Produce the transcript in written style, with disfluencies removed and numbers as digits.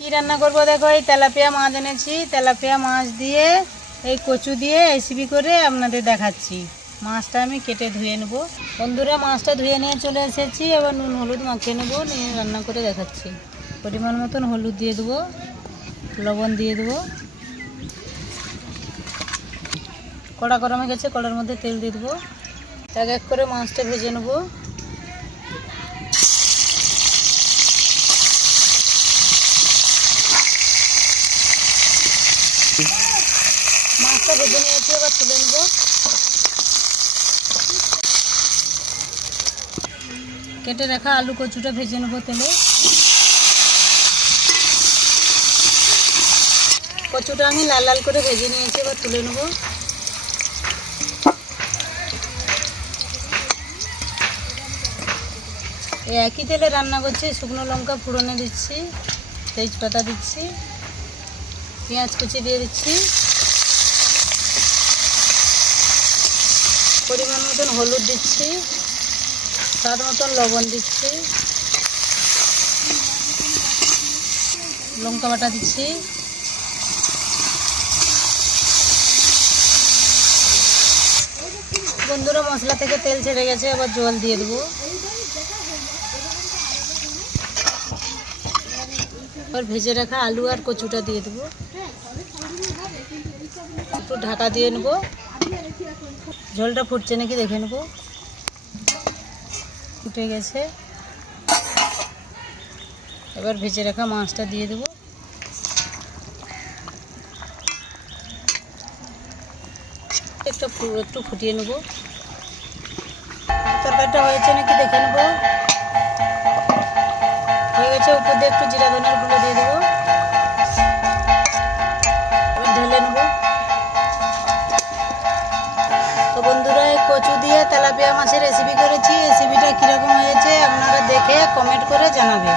কি রান্না করব দেখো, এই তেলাপিয়া মাছ এনেছি। তেলাপিয়া মাছ দিয়ে এই কচু দিয়ে রেসিপি করে আপনাদের দেখাচ্ছি। মাছটা আমি কেটে ধুয়ে নেব। বন্ধুরা, মাছটা ধুয়ে নিয়ে চলে এসেছি। এবার নুন হলুদ মাখিয়ে নেব, নিয়ে রান্না করে দেখাচ্ছি। পরিমাণ মতন হলুদ দিয়ে দেবো, লবণ দিয়ে দেবো। কড়া গরমে গেছে, কড়ার মধ্যে তেল দিয়ে দেবো। এক এক করে মাছটা ভেজে নেব। মাছটা ভেজে নিয়েছি, এবার তুলে নেব। কেটে রাখা আলু কচুটা ভেজে নেব তেলে। কচুটা আমি লাল লাল করে ভেজে নিয়েছি, এবার তুলে নেব। একই তেলে রান্না করছি। শুকনো লঙ্কা ফোড়নে দিচ্ছি, তেজপাতা দিচ্ছি, পেঁয়াজ কুচি দিয়ে দিচ্ছি, পরিমাণ মতন হলুদ দিচ্ছি, স্বাদ মতন লবণ দিচ্ছি, লঙ্কা বাটা দিচ্ছি। বন্ধুরা, মশলা থেকে তেল ছেড়ে গেছে, এবার জল দিয়ে দেবো। এবার ভেজে রাখা আলু আর কচুটা দিয়ে দেবো। একটু ঢাকা দিয়ে নেব। ঝোলটা ফুটছে নাকি দেখে নেব। ফুটে গেছে, এবার ভেজে রাখা মাছটা দিয়ে দেবো। একটু ফুটিয়ে নেব। তরকারিটা হয়েছে নাকি দেখে নেব। হয়ে গেছে, উপর দিয়ে একটু জিরা ধনের গুঁড়ো দিয়ে দেবো। এবার ঢেলে নেব। তো বন্ধুরা, এই কচু দিয়ে তেলাপিয়া মাছের রেসিপি করেছি। রেসিপিটা কীরকম হয়েছে আপনারা দেখে কমেন্ট করে জানাবেন।